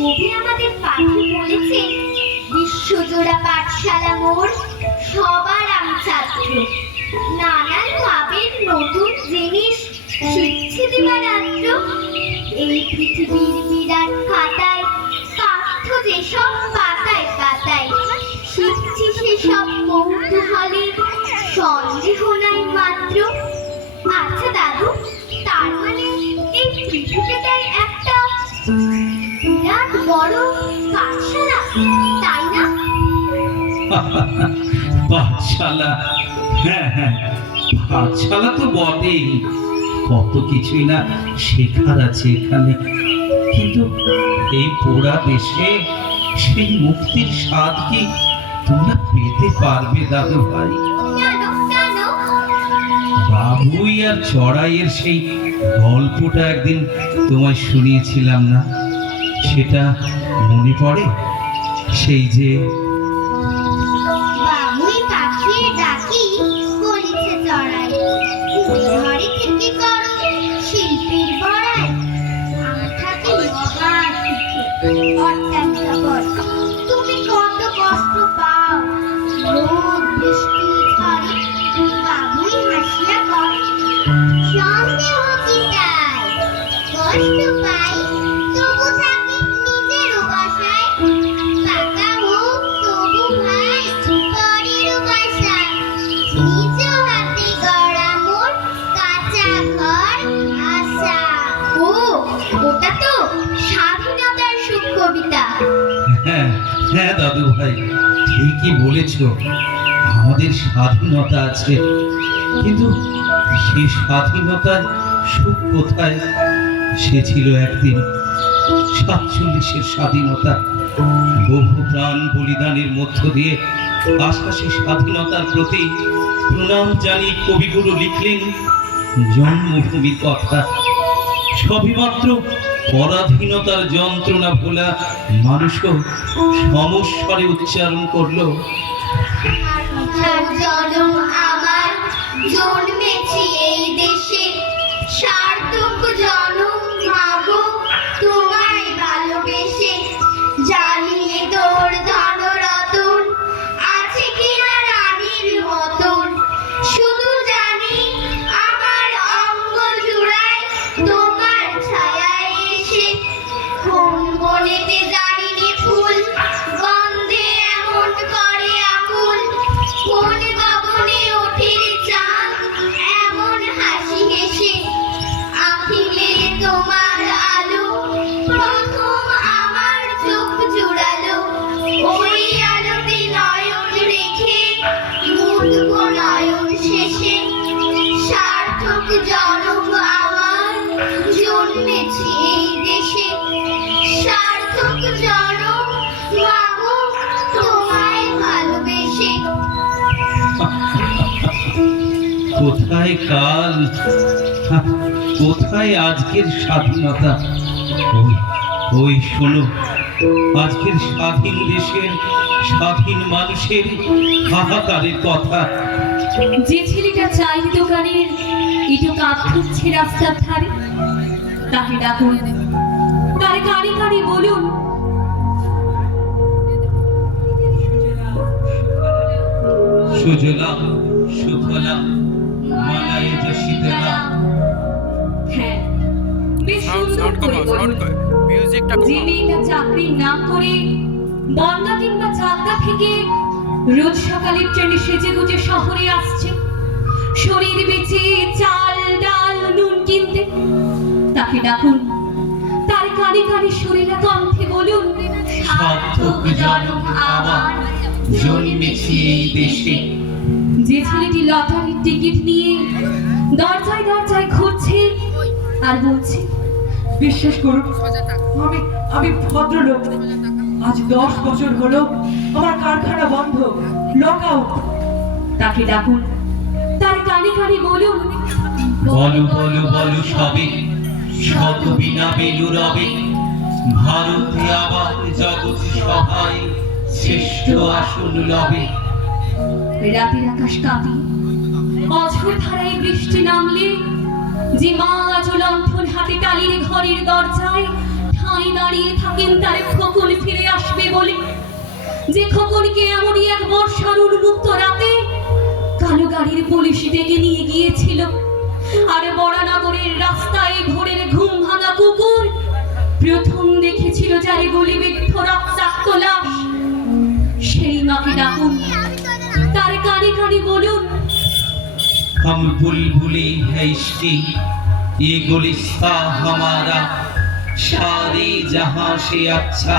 কবি আমাদের পাঠে বলেছেন, বিশ্বজোড়া পাঠশালা মোর, সবার আমি ছাত্র। নানান ভাবের নতুন জিনিস শিখছি দিবারাত্র। এই পৃথিবীর বিরাট খাতায় পাঠ্য যেসব পাতায় পাতায়, শিখছি সেসব কৌতূহলে, সন্দেহ নাই মাত্র। আচ্ছা দাদু, তার মানে এই পৃথিবীটাই একটা বিরাট বড় পাঠশালা, তাই না? পাঠশালা, হ্যাঁ হ্যাঁ, পাঠশালা তো বটেই। কত কিছুই না শেখার আছে এখানে। কিন্তু এই পোড়া দেশে সেই মুক্তির স্বাদ কি তোমরা পেতে পারবে দাদু ভাই? কেন কেন? বাবুই আর চড়াইয়ের সেই গল্পটা একদিন তোমায় শুনিয়েছিলাম না, সেটা মনে পড়ে? সেই যে বাবুই পাখির ডাকি বলিছে চড়াই, ঘরে থেকে করো শিল্পীর বড়াই। আঠাকে লবার পিঠে অট্টালিকা কর, তুমি কত কষ্ট পাও রোদ বৃষ্টি ঝড়ে। বাবুই হাসিয়া কর, সন্দেহ কি তাই, কষ্ট পাই তবু থাকি নিজের বাসায়। পাকা হোক তবু ভাই পরের বাসায়, নিজ হাতে গড়া মোর কাঁচা ঘর আশা। ও, ওটা তো স্বাধীনতার সুখ কবিতা। হ্যাঁ হ্যাঁ দাদু ভাই, ঠিকই বলেছ। আমাদের স্বাধীনতা আছে, কিন্তু সেই স্বাধীনতার সুখ কোথায়? সে ছিল একদিন 47-এর স্বাধীনতা। বহু প্রাণ বলিদানের মধ্য দিয়ে আসা সে স্বাধীনতার প্রতি প্রণাম জানিয়ে কবিগুরু লিখলেন জন্মভূমির কথা। সবই মাত্র পরাধীনতার যন্ত্রণা ভোলা মানুষও সমস্বরে উচ্চারণ করলো, জনম আমার, জন্মেছি এই দেশে, সার্থক জনম মাগো তোমায় ভালোবেসে। জানিয়ে তোর ধনরতন আছে কিনা রানীর মতন, শুধু জানি আমার অঙ্গ জুড়ায় তোমার ছায়ায় এসে। কোন বনেতে জানিনি ফুল গন্ধে এমন করে আকুল, কোন গগনে ওঠে চাঁদ এমন হাসি হেসে। আঁখি মেলে তোমার আলো প্রথম আমার চোখ জুড়ালো, ওই আলোতে নয়ন রেখে মুদব নয়ন শেষে। সার্থক জনম আমার, জন্মেছি এই দেশে, সার্থক জনম মাগো তোমায় ভালোবেসে। কোথায় কাল, কোথায় আজকের স্বাধীনতা? ওই ওই শোনো, আজকের স্বাধীন দেশের স্বাধীন মানুষের হাহাকারের কথা। যে ছেলেটা চায়ের দোকানের ইটো কাপ খুঁজছে রাস্তার ধারে, তাকে ডাকুন, তার কানে কানে বলুন, সুজলাম সুফলাম মালায় যে শীতলাম। হ্যাঁ, বেশ সুন্দর করে বলুন। মিউজিকটা যে মেয়েটা চাকরি না করে বনগা কিংবা চাকদা থেকে রোজ সকালে ট্রেনে সেজে গুজে শহরে আসছে শরীর বেচে চাল ডাল নুন কিনতে, তাকে ডাকুন, তার কানে কানে শরীরে কণ্ঠে বলুন, সার্থক জনম আমার, জন্মেছি এই দেশে। যে ছেলেটি লটারির টিকিট নিয়ে দরজায় দরজায় ঘুরছে আর বলছে, বিশ্বাস করুন, আমি ভদ্রলোক। আজ 10 বছর হলো আমার কারখানা বন্ধ, লক আউট। তাকে ডাকুন, তার কানে কানে বলুন, বলো বলো বলো সবে, শত বিনা বেলু রবে, ভারতে আবার জগৎ সভায় শ্রেষ্ঠ আসন লবে। রাতের আকাশ কাঁপিয়ে অঝোর ধারায় বৃষ্টি নামলে যে মা আজ লণ্ঠন হাতে টালির ঘরের দরজায় অপেক্ষায় দাঁড়িয়ে থাকেন তার খোকন ফিরে আসবে বলে। যে খোকনকে এমনই এক বর্ষার উন্মুক্ত রাতে কালো গাড়ির পুলিশ ডেকে নিয়ে গিয়েছিল, আর বরানগরের রাস্তায় ভোরের ঘুম ভাঙা কুকুর প্রথম দেখেছিল যারে গুলিবিদ্ধ রক্তাক্ত লাশ, সেই মাকে ডাকুন, তার কানে কানে বলুন, हम बुलबुली है इश्की ये गुलिस्ता हमारा, सारी जहां से अच्छा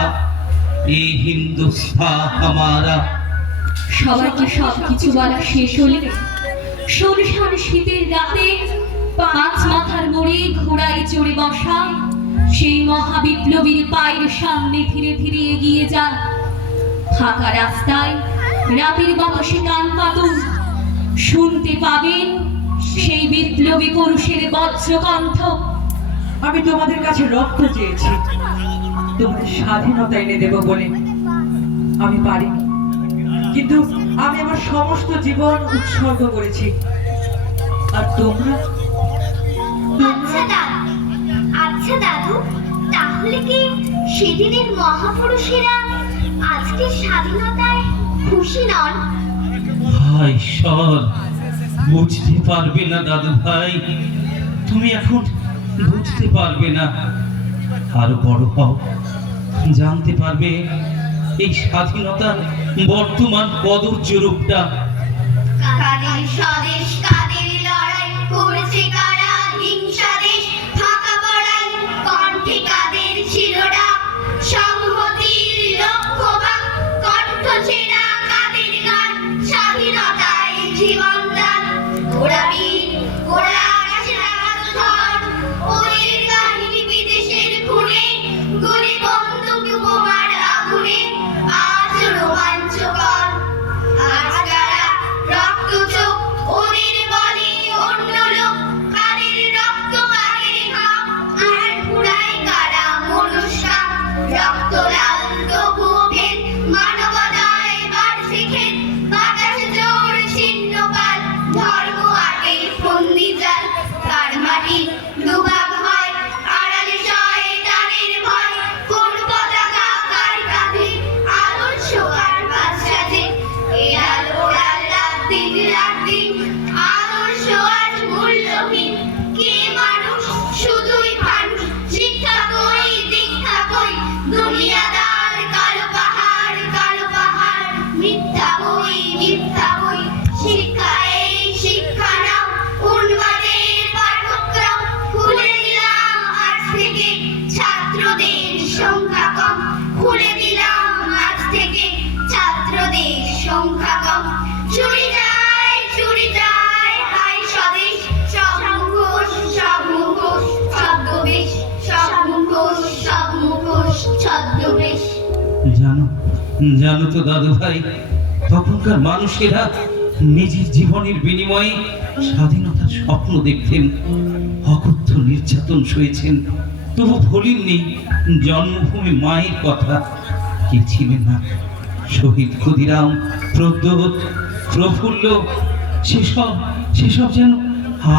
ये हिंदुस्तान हमारा। সবাইকে সবকিছু বলা শেষ হলে সরষার শীতের রাতে পাঁচ মাথার মোড়ে ঘোড়ায় চড়ে বসা সেই মহাবিপ্লবীর পায়ের সামনে ধীরে ধীরে এগিয়ে যান। ফাঁকা রাস্তায় রাতের বাতাসে কান পাতুন, শুনতে পাবেন সেই বিপ্লবী পুরুষের বজ্রকণ্ঠ। আমি তোমাদের কাছে রক্ত চেয়েছি, তোমাদের স্বাধীনতা এনে দেব বলে। আমি পারিনি, কিন্তু আমি আমার সমস্ত জীবন উৎসর্গ করেছি। আর তোমরা আচ্ছা দাদু, তাহলে কি সেদিনের মহাপুরুষেরা আজকে স্বাধীনতায় খুশি নন? হায় ঈশ্বর, বুঝতে পারবে না দাদু ভাই, তুমি এখন বুঝতে পারবে না। আরো বড় হও, জানতে পারবে এই স্বাধীনতার বর্তমান কদর্য রূপটা। কাদের স্বদেশ, কাদের লড়াই করেছে কারা, হিংসা দেশ ফাঁকা পড়াই কণ্ঠে কাদের ছিল ডাক, সংহতির লক্ষ্যবাক কণ্ঠ ছেঁড়া কাদের গান, স্বাধীনতায় জীবন দান। ওরা বীর, ওরা আকাশে রাখার ঝড়, ওদের কাহিনী বিদেশের খুনে, গুলি বন্দুক বোমার আগুনে আজ রোমাঞ্চকর। আজ কারা রক্ত চোখ ওদের বলে অন্য লোক, কাদের রক্ত কাদের ঘাম, আর পুরাই কারা মনুষ্যা। রক্ত লাল তবুও ভেদ, মানবতায় বাড়ছে খেদ, বাতাসে জোর ছিন্ন কাল, ধর্ম আটে ফন্দি জাল। কার মাটি দুভাগ হয়, আড়ালে শয়তানের ভয়, কোন পতাকা কার কাঁধে, আদর্শ কার বাস সাজে। এ আলো ওড়াল রাত দিন রাত দিন, আদর্শ আজ মূল্যহীন। কে মানুষ, শুধুই মানুষ, শিক্ষা কই দীক্ষা কই, দুনিয়াদার কালো পাহাড় মিথ্যা বই মিথ্যা বই। শিক্ষা এই শিক্ষা নাও, উন্মাদের পাঠ্যক্রম খুলে দিলাম আজ থেকে, ছাত্রদের সংখ্যা কম, খুলে দিলাম আজ থেকে, ছাত্রদের সংখ্যা কম। চুরি যায় হাই স্বদেশ, সব মুখোশ ছদ্মবেশ, সব মুখোশ ছদ্মবেশ। জানো তো দাদু ভাই, তখনকার মানুষেরা নিজের জীবনের বিনিময়ে স্বাধীনতার স্বপ্ন দেখতেন, অকথ্য নির্যাতন সয়েছেন, তবু ভোলেননি জন্মভূমি মায়ের কথা। কে ছিলেন না শহীদ ক্ষুদিরাম, প্রদ্যোৎ, প্রফুল্ল, সেসব যেন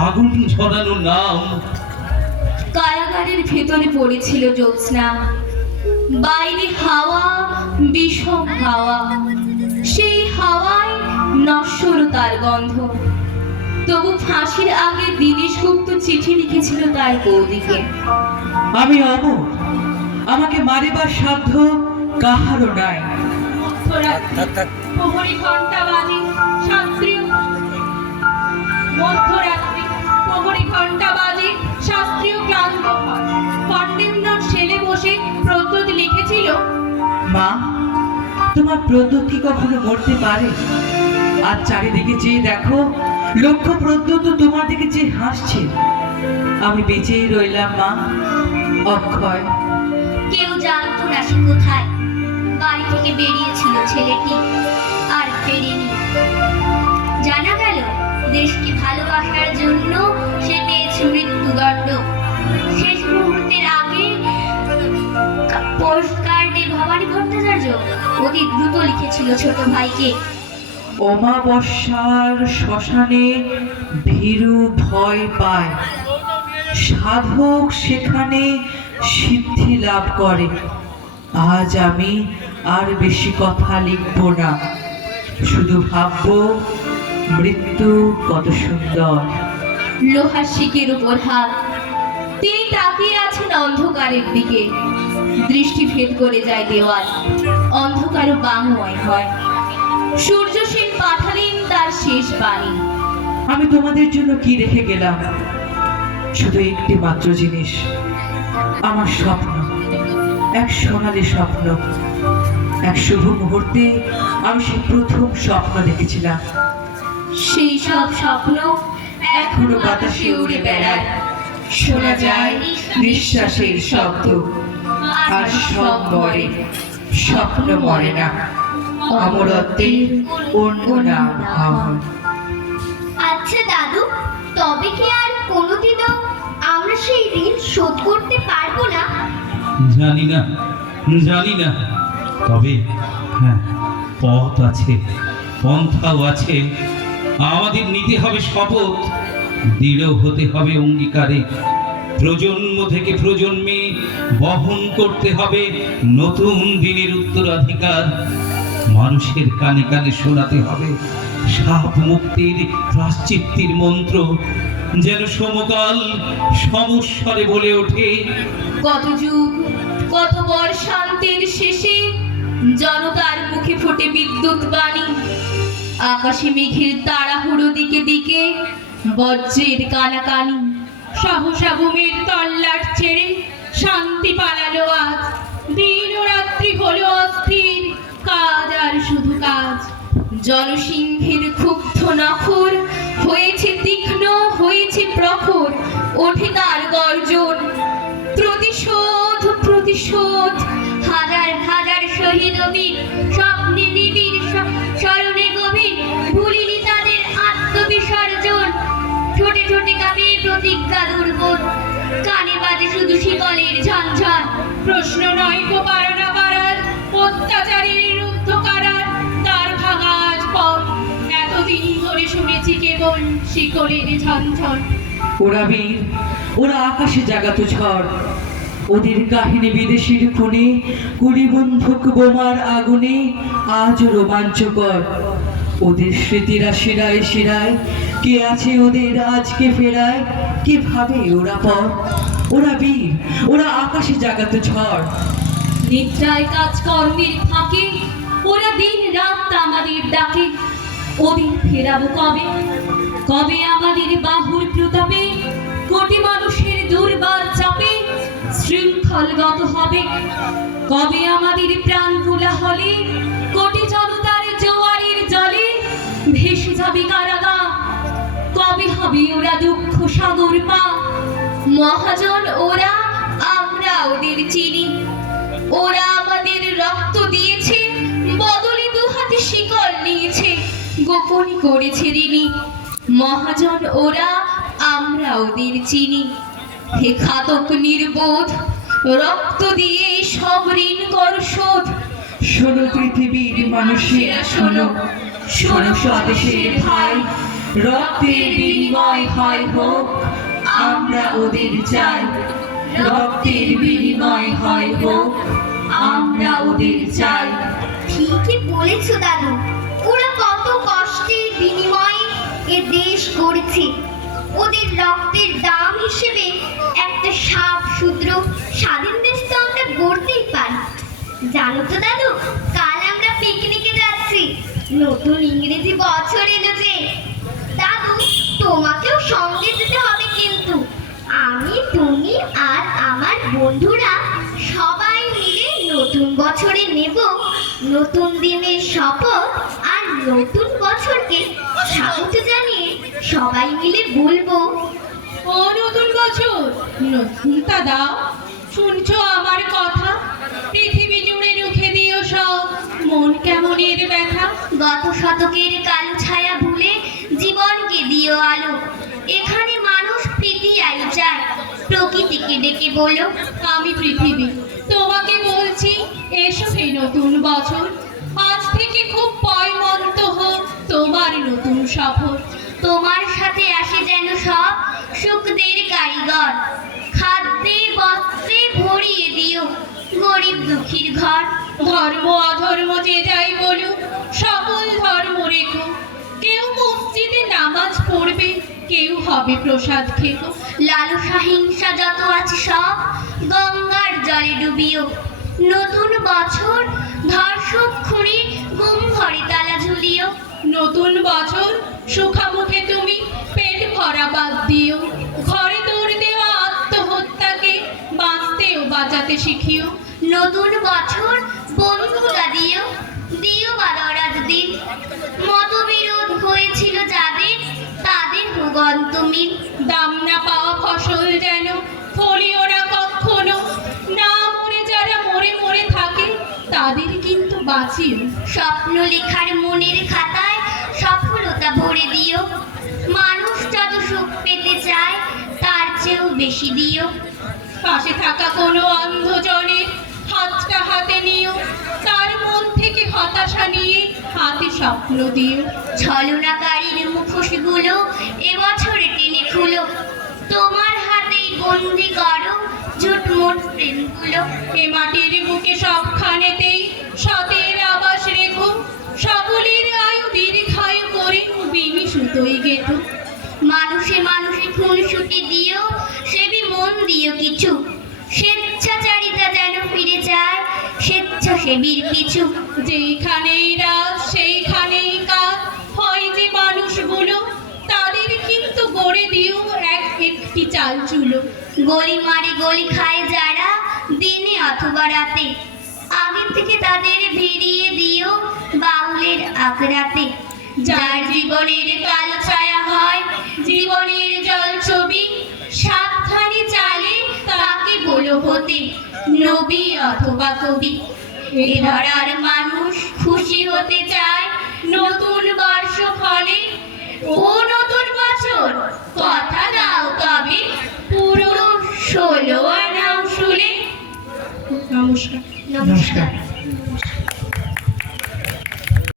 আগুন ঝরানো নাম। কারাগারের ভেতরে পড়েছিল জ্যোৎস্না, বাইরে হাওয়া বিষম হাওয়া, সেই হাওয়ায় নশ্বরতার গন্ধ। তবু ফাঁসির আগে দীনেশ গুপ্ত চিঠি লিখেছিল তার বৌদিকে, আমি অমর, আমাকে মারিবার সাধ্য কাহারও নাই। প্রহরী ঘন্টা বাজে, মধ্যরাত্রি প্রহরী ঘন্টা বাজে, শাস্ত্রীয় ক্লান্ত হয়। কন্ডেমনার সেলে বসে প্রদ্যোৎ লিখেছিল, মা, তোমার প্রদ্যোৎ কি কখনো মরতে পারে? আর চারিদিকে চেয়ে দেখো, লক্ষ প্রদ্যোৎ তোমার দিকে চেয়ে হাসছে। আমি বেঁচেই রইলাম মা, অক্ষয়। কেউ জানতো না সে কোথায়। বাড়ি থেকে বেরিয়েছিল ছেলেটি, আর ফেরেনি। জানা গেল দেশকে ভালোবাসার জন্য সে পেয়েছে মৃত্যুদণ্ড। শেষ মুহূর্তের আগে পোস্টকার্ডে ভবানী ভট্টাচার্য অতি দ্রুত লিখেছিল ছোট ভাইকে, অমাবস্যার শ্মশানে ভীরু ভয় পায়, সাধক সেখানে সিদ্ধি লাভ করে। আজ আমি আর বেশি কথা লিখব না, শুধু ভাববো মৃত্যু কত সুন্দর। লোহার শিকের উপর হাত, তিনি তাকিয়ে আছেন অন্ধকারের দিকে। দৃষ্টি ভেদ করে যায় দেওয়াল, অন্ধকারও বাংময় হয়। সূর্য সেন পাঠালেন তার শেষ বাণী। আমি তোমাদের জন্য কি রেখে গেলাম? শুধু একটি মাত্র জিনিস, আমার স্বপ্ন, এক সোনালী স্বপ্ন। এক শুভ মুহূর্তে আমি সেই প্রথম স্বপ্ন দেখেছিলাম। সেই সব স্বপ্ন এখনো বাতাসে উড়ে বেড়ায়, শোনা যায় নিঃশ্বাসের শব্দ। আর সব মরে, স্বপ্ন মরে না, অমরত্বের অন্য নাম ভাবন। আচ্ছা দাদু, তবে কি আর কোনোদিনও আমরা সেই ঋণ শোধ করতে পারবো না? জানি না, জানি না, তবে হ্যাঁ, পথ আছে, পন্থাও আছে। আমাদের নিতে হবে শপথ, দৃঢ় হতে হবে অঙ্গীকারে। প্রজন্ম থেকে প্রজন্মে বহন করতে হবে নতুন দিনের উত্তরাধিকার। মানুষের কানে কানে শোনাতে হবে সাপ মুক্তির প্রাশ্চিত্যের মন্ত্র, যেন সমকাল সমস্বরে বলে ওঠে। কত যুগ, কত বর্ষান্তের শেষে জনতার মুখে ফোটে বিদ্যুৎ বাণী। আকাশে মেঘের তাড়াহুড়ো দিকে দিকে বজ্রের কানাকানি। সহসা ঘুমের তল্লাট ছেড়ে শান্তি পালালো আজ। দিন ও রাত্রি হলো অস্থির, কাজ আর শুধু কাজ। জনসিংহের ক্ষুব্ধ নখর হয়েছে তীক্ষ্ণ, হয়েছে প্রখর। ওঠে তার গর্জন, প্রতিশোধ, প্রতিশোধ। হাজার হাজার শহীদ বীর স্বপ্নে নিবিড়, স্মরণে গভীর, ভুলিনি তাদের আত্মবিসর্জন। ছোটে ছোটে কাঁপে প্রতিজ্ঞা দুর্বোধ, কানে বাজে শুধু শিকলের ঝনঝন। প্রশ্ন নয় কো পারা না পারার, অত্যাচারীর রুদ্ধ কারার তার ভাঙা আজ পথ। এতদিন ধরে শুনেছি কেবল শিকলের ঝনঝন। ওরা বীর, ওরা আকাশে জাগাতো ঝড়। ওদের কাহিনী বিদেশির খুনে, কুড়ি বন্ধুক বোমার আগুনে আজ রোমাঞ্চকর। ওদের স্মৃতিরা শিরায় শিরায়, কে আছে ওদের আজকে ফেরায়, কে ভাবে ওরা পর। ওরা বীর, ওরা আকাশে জাগাতো ঝড়। নিদ্রায় কাজকর্মের ফাঁকে ওরা দিন রাত আমাদের ডাকে। ওদের ফেরাবো কবে, কবে আমাদের বাহুর প্রতাপে কোটি মানুষের দুর্বার চাপে শৃঙ্খলগত হবে? কবে আমাদের প্রাণ ভোলা হলে কোটি জনতার জোয়ারের জলে ভেসে যাবে কারাগার? কবে হবে ওরা দুঃখ সাগর পা? মহাজন ওরা, আমরা ওদের চিনি। ওরা আমাদের রক্ত দিয়েছে, বদলে দুহাতে শিকল নিয়েছে, গোপনই করেছে ঋণী। মহাজন ওরা, আমরা ওদের চিনি। হে ঘাতক নির্বোধ, রক্ত দিয়ে সব ঋণ কর শোধ। শোনো পৃথিবীর মানুষেরা শোনো, শোনো স্বদেশের ভাই, রক্তের বিনিময় হয় হোক, আমরা ওদের চাই। রক্তের বিনিময় হয় হোক, আমরা ওদের চাই। ঠিকই বলেছো দাদু, ওরা কত কষ্টের বিনিময়ে এ দেশ গড়েছে। ওদের রক্তের দাম হিসেবে একটা সাফ শুদ্র স্বাধীন দেশ তো আমরা গড়তেই পারি। জানো তো দাদু, কাল আমরা পিকনিকে যাচ্ছি, নতুন ইংরেজি বছর এলো যে। দাদু, তোমাকেও সঙ্গে যেতে হবে কিন্তু। আমি, তুমি আর আমার বন্ধুরা সবাই মিলে নতুন বছরে নেব নতুন দিনের শপথ, আর নতুন বছরকে স্বাগত জানিয়ে সবাই মিলে বলবো, ও নতুন বছর, নতুনটা দাও। শুনছো আমার কথা? পৃথিবী জুড়ে রুখে দিও সব মন কেমনের ব্যথা। গত শতকের কালো ছায়া ভুলে জীবনকে দিও আলো। এখানে মানুষ প্রীতি আলো চায়, প্রকৃতিকে ডেকে বলো, আমি পৃথিবী তোমাকে বলছি, এসো হে নতুন বছর। আজ থেকে খুব পয়মন্ত হোক তোমার নতুন সফর। তোমার সাথে আসে যেন সব সুখদের কারিগর, খাদ্যে বস্ত্রে ভরে দুঃখীর ঘর। ধর্ম অধর্ম যে যাই বলুক, সকল ধর্ম রেখো। কেউ মসজিদে নামাজ পড়বে, কেউ হবে প্রসাদ খেকো। লালসা হিংসা যত আছে সব গঙ্গার জলে ডুবিও। নতুন বছর ধর্ষক খুঁড়ে গুম ঘরে তালা ঝুলিও। নতুন বছর সুখামুখে তুমি পেট ভরা বাদ দিও। ঘরে দৌড় দেওয়া আত্মহত্যাকে বাঁচতেও বাঁচাতে শিখিও। নতুন বছর বন্ধুরা দিও, দিও বাদরাজ দিন। মতবিরোধ হয়েছিল যাদের, তাদের ভুগন্ত মিল। দাম না পাওয়া ফসল যেন ফলিও না কখনো। না মরে যারা মরে মরে থাকে, তাদের কিন্তু বাঁচিও। স্বপ্ন লেখার মনের খাতায় সফলতা ভরে দিও। মানুষ যত সুখ পেতে চায় তার চেয়েও বেশি দিও। পাশে থাকা কোনো অন্ধজনের হাতটা হাতে নিও। তার মন থেকে হতাশা নিয়ে হাতে স্বপ্ন দিও। ছলনাকারীর মুখোশগুলো এবছরে টেনে খুলো। তোমার হাতেই বন্দি করো ঝুটমুট প্রেমগুলো। এ মাটির বুকে সবখানেতেই সতের আবাস রেখো। সকলের আয়ু দীর্ঘায়ু করে বিনি সুতোই গেথো। মানুষে মানুষে খুনসুটি দিও, সেবি মন দিও কিছু। স্বেচ্ছাচারিতা যেন ফিরে যায় স্বেচ্ছাসেবীর পিছু। যেইখানেই রাত সেইখানেই কাজ হয় যে মানুষগুলো, তাদের কিন্তু গড়ে দিও এক একটি চাল চুলো। গলি মারি গলি খায় যারা দিনে অথবা রাতে, আগে থেকে তাদের ভিড়িয়ে দিও বাউলের আকরাতে। যার জীবনের কালো ছায়া হয় জীবনের জল ছবি, সাবধানে চালে তাকে বলো হতে নবী অথবা কবি। এ ধরার মানুষ খুশি হতে চায় নতুন বর্ষ ফলে। ও নতুন বছর কথা দাও তবে পুরো 16 আনা শুলে। নমস্কার। নমস্কার।